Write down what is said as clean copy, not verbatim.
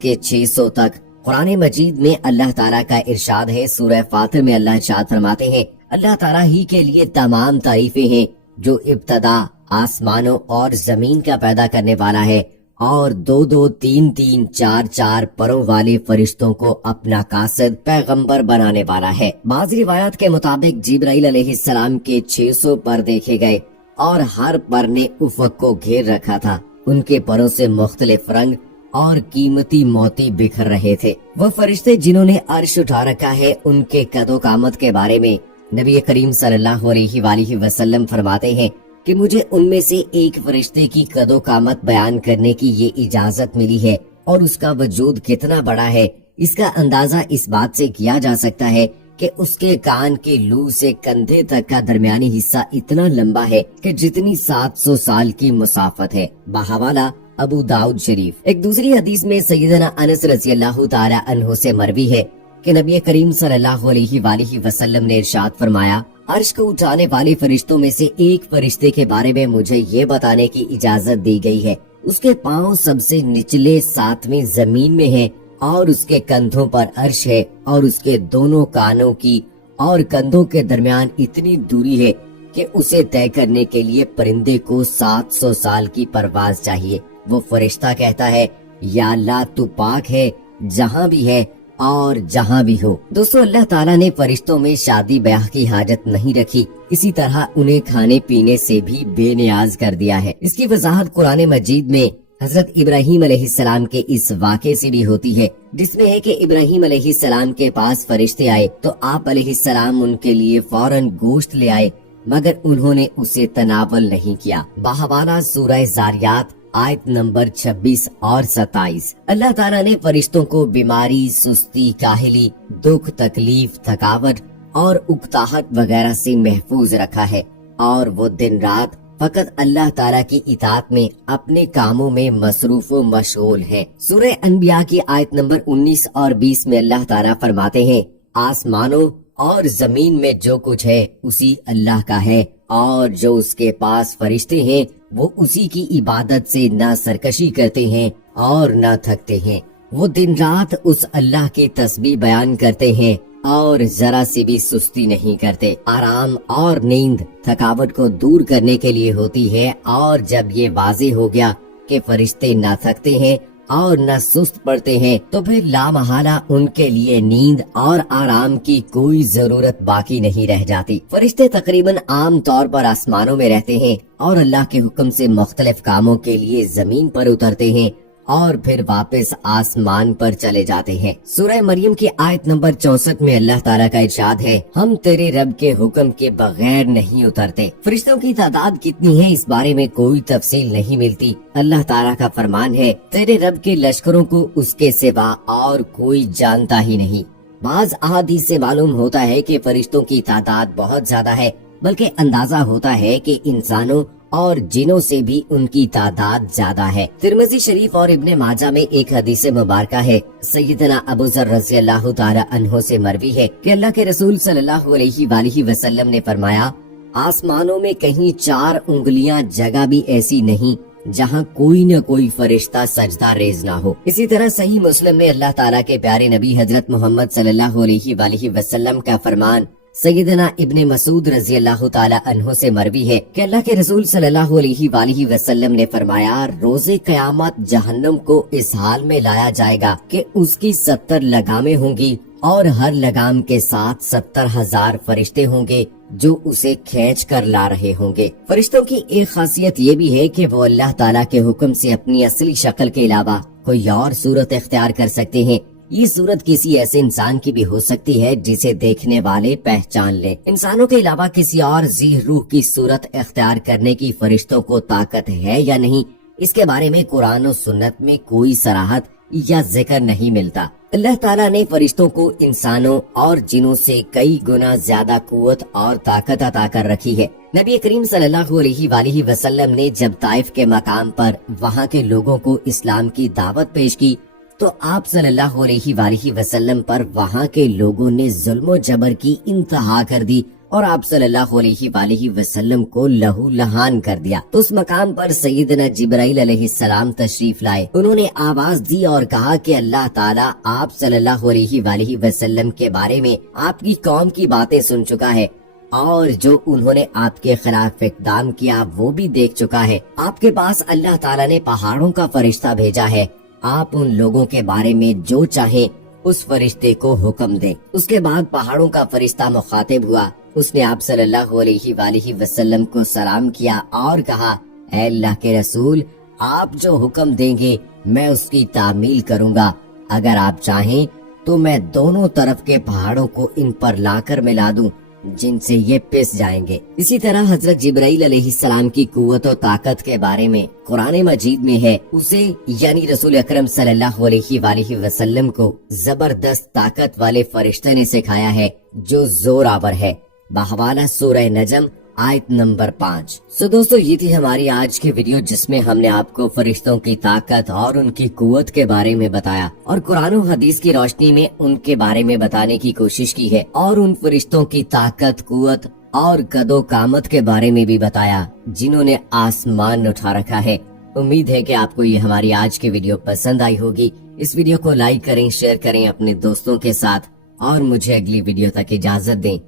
کے 600 تک قرآن مجید میں اللہ تعالیٰ کا ارشاد ہے۔ سورہ فاتر میں اللہ ارشاد فرماتے ہیں، اللہ تعالیٰ ہی کے لیے تمام تعریفیں ہیں جو ابتدا آسمانوں اور زمین کا پیدا کرنے والا ہے اور 2 3 3 4 4 پروں والے فرشتوں کو اپنا قاصد پیغمبر بنانے والا ہے۔ بعض روایات کے مطابق جبرائیل علیہ السلام کے 600 پر دیکھے گئے اور ہر پر نے افق کو گھیر رکھا تھا۔ ان کے پروں سے مختلف رنگ اور قیمتی موتی بکھر رہے تھے۔ وہ فرشتے جنہوں نے عرش اٹھا رکھا ہے، ان کے قد و قامت کے بارے میں نبی کریم صلی اللہ علیہ وآلہ وسلم فرماتے ہیں کہ مجھے ان میں سے ایک فرشتے کی قد و قامت بیان کرنے کی یہ اجازت ملی ہے، اور اس کا وجود کتنا بڑا ہے اس کا اندازہ اس بات سے کیا جا سکتا ہے کہ اس کے کان کے لو سے کندھے تک کا درمیانی حصہ اتنا لمبا ہے کہ جتنی 700 سال کی مسافت ہے۔ بحوالہ ابو داؤد شریف۔ ایک دوسری حدیث میں سیدنا انس رضی اللہ تعالی عنہ سے مروی ہے کہ نبی کریم صلی اللہ علیہ وآلہ وسلم نے ارشاد فرمایا، عرش کو اٹھانے والے فرشتوں میں سے ایک فرشتے کے بارے میں مجھے یہ بتانے کی اجازت دی گئی ہے، اس کے پاؤں سب سے نچلے 7ویں زمین میں ہیں اور اس کے کندھوں پر عرش ہے، اور اس کے دونوں کانوں کی اور کندھوں کے درمیان اتنی دوری ہے کہ اسے طے کرنے کے لیے پرندے کو 700 سال کی پرواز چاہیے۔ وہ فرشتہ کہتا ہے، یا اللہ تو پاک ہے جہاں بھی ہے اور جہاں بھی ہو۔ دوستو، اللہ تعالیٰ نے فرشتوں میں شادی بیاہ کی حاجت نہیں رکھی، اسی طرح انہیں کھانے پینے سے بھی بے نیاز کر دیا ہے۔ اس کی وضاحت قرآن مجید میں حضرت ابراہیم علیہ السلام کے اس واقعے سے بھی ہوتی ہے، جس میں ہے کہ ابراہیم علیہ السلام کے پاس فرشتے آئے تو آپ علیہ السلام ان کے لیے فوراً گوشت لے آئے، مگر انہوں نے اسے تناول نہیں کیا۔ بحوالہ سورہ زاریات آیت نمبر 26 اور 27۔ اللہ تعالیٰ نے فرشتوں کو بیماری، سستی، کاہلی، دکھ، تکلیف، تھکاوٹ اور اکتاہٹ وغیرہ سے محفوظ رکھا ہے، اور وہ دن رات فقط اللہ تعالیٰ کی اطاعت میں اپنے کاموں میں مصروف و مشغول ہیں۔ سورہ انبیاء کی آیت نمبر 19 اور 20 میں اللہ تعالیٰ فرماتے ہیں، آسمانوں اور زمین میں جو کچھ ہے اسی اللہ کا ہے، اور جو اس کے پاس فرشتے ہیں وہ اسی کی عبادت سے نہ سرکشی کرتے ہیں اور نہ تھکتے ہیں۔ وہ دن رات اس اللہ کی تسبیح بیان کرتے ہیں اور ذرا سی بھی سستی نہیں کرتے۔ آرام اور نیند تھکاوٹ کو دور کرنے کے لیے ہوتی ہے، اور جب یہ واضح ہو گیا کہ فرشتے نہ تھکتے ہیں اور نہ سست پڑتے ہیں تو پھر لامحالہ ان کے لیے نیند اور آرام کی کوئی ضرورت باقی نہیں رہ جاتی۔ فرشتے تقریباً عام طور پر آسمانوں میں رہتے ہیں اور اللہ کے حکم سے مختلف کاموں کے لیے زمین پر اترتے ہیں اور پھر واپس آسمان پر چلے جاتے ہیں۔ سورہ مریم کی آیت نمبر 64 میں اللہ تعالیٰ کا ارشاد ہے، ہم تیرے رب کے حکم کے بغیر نہیں اترتے۔ فرشتوں کی تعداد کتنی ہے اس بارے میں کوئی تفصیل نہیں ملتی۔ اللہ تعالیٰ کا فرمان ہے، تیرے رب کے لشکروں کو اس کے سوا اور کوئی جانتا ہی نہیں۔ بعض احادیث سے معلوم ہوتا ہے کہ فرشتوں کی تعداد بہت زیادہ ہے، بلکہ اندازہ ہوتا ہے کہ انسانوں اور جنوں سے بھی ان کی تعداد زیادہ ہے۔ ترمذی شریف اور ابن ماجہ میں ایک حدیث مبارکہ ہے، سیدنا ابو ذر رضی اللہ تعالی عنہ سے مروی ہے کہ اللہ کے رسول صلی اللہ علیہ وآلہ وسلم نے فرمایا، آسمانوں میں کہیں 4 انگلیاں جگہ بھی ایسی نہیں جہاں کوئی نہ کوئی فرشتہ سجدہ ریز نہ ہو۔ اسی طرح صحیح مسلم میں اللہ تعالیٰ کے پیارے نبی حضرت محمد صلی اللہ علیہ وآلہ وسلم کا فرمان سیدنا ابن مسعود رضی اللہ تعالی عنہ سے مروی ہے کہ اللہ کے رسول صلی اللہ علیہ وآلہ وسلم نے فرمایا، روز قیامت جہنم کو اس حال میں لایا جائے گا کہ اس کی 70 لگامیں ہوں گی، اور ہر لگام کے ساتھ 70,000 فرشتے ہوں گے جو اسے کھینچ کر لا رہے ہوں گے۔ فرشتوں کی ایک خاصیت یہ بھی ہے کہ وہ اللہ تعالیٰ کے حکم سے اپنی اصلی شکل کے علاوہ کوئی اور صورت اختیار کر سکتے ہیں۔ یہ صورت کسی ایسے انسان کی بھی ہو سکتی ہے جسے دیکھنے والے پہچان لیں۔ انسانوں کے علاوہ کسی اور ذی روح کی صورت اختیار کرنے کی فرشتوں کو طاقت ہے یا نہیں، اس کے بارے میں قرآن و سنت میں کوئی صراحت یا ذکر نہیں ملتا۔ اللہ تعالیٰ نے فرشتوں کو انسانوں اور جنوں سے کئی گنا زیادہ قوت اور طاقت عطا کر رکھی ہے۔ نبی کریم صلی اللہ علیہ وآلہ وسلم نے جب طائف کے مقام پر وہاں کے لوگوں کو اسلام کی دعوت پیش کی تو آپ صلی اللہ علیہ وآلہ وسلم پر وہاں کے لوگوں نے ظلم و جبر کی انتہا کر دی اور آپ صلی اللہ علیہ وآلہ وسلم کو لہو لہان کر دیا۔ تو اس مقام پر سیدنا جبرائیل علیہ السلام تشریف لائے، انہوں نے آواز دی اور کہا کہ اللہ تعالیٰ آپ صلی اللہ علیہ وآلہ وسلم کے بارے میں آپ کی قوم کی باتیں سن چکا ہے، اور جو انہوں نے آپ کے خلاف اقدام کیا وہ بھی دیکھ چکا ہے۔ آپ کے پاس اللہ تعالیٰ نے پہاڑوں کا فرشتہ بھیجا ہے، آپ ان لوگوں کے بارے میں جو چاہیں اس فرشتے کو حکم دیں۔ اس کے بعد پہاڑوں کا فرشتہ مخاطب ہوا، اس نے آپ صلی اللہ علیہ وآلہ وسلم کو سلام کیا اور کہا، اے اللہ کے رسول، آپ جو حکم دیں گے میں اس کی تعمیل کروں گا، اگر آپ چاہیں تو میں دونوں طرف کے پہاڑوں کو ان پر لا کر ملا دوں جن سے یہ پس جائیں گے۔ اسی طرح حضرت جبرائیل علیہ السلام کی قوت و طاقت کے بارے میں قرآن مجید میں ہے، اسے یعنی رسول اکرم صلی اللہ علیہ وآلہ وسلم کو زبردست طاقت والے فرشتے نے سکھایا ہے جو زور آور ہے، بحوالہ سورہ نجم آیت نمبر 5۔ دوستو، یہ تھی ہماری آج کی ویڈیو جس میں ہم نے آپ کو فرشتوں کی طاقت اور ان کی قوت کے بارے میں بتایا، اور قرآن و حدیث کی روشنی میں ان کے بارے میں بتانے کی کوشش کی ہے، اور ان فرشتوں کی طاقت، قوت اور قد و قامت کے بارے میں بھی بتایا جنہوں نے آسمان اٹھا رکھا ہے۔ امید ہے کہ آپ کو یہ ہماری آج کی ویڈیو پسند آئی ہوگی۔ اس ویڈیو کو لائک کریں، شیئر کریں اپنے دوستوں کے ساتھ، اور مجھے اگلی ویڈیو تک اجازت دیں۔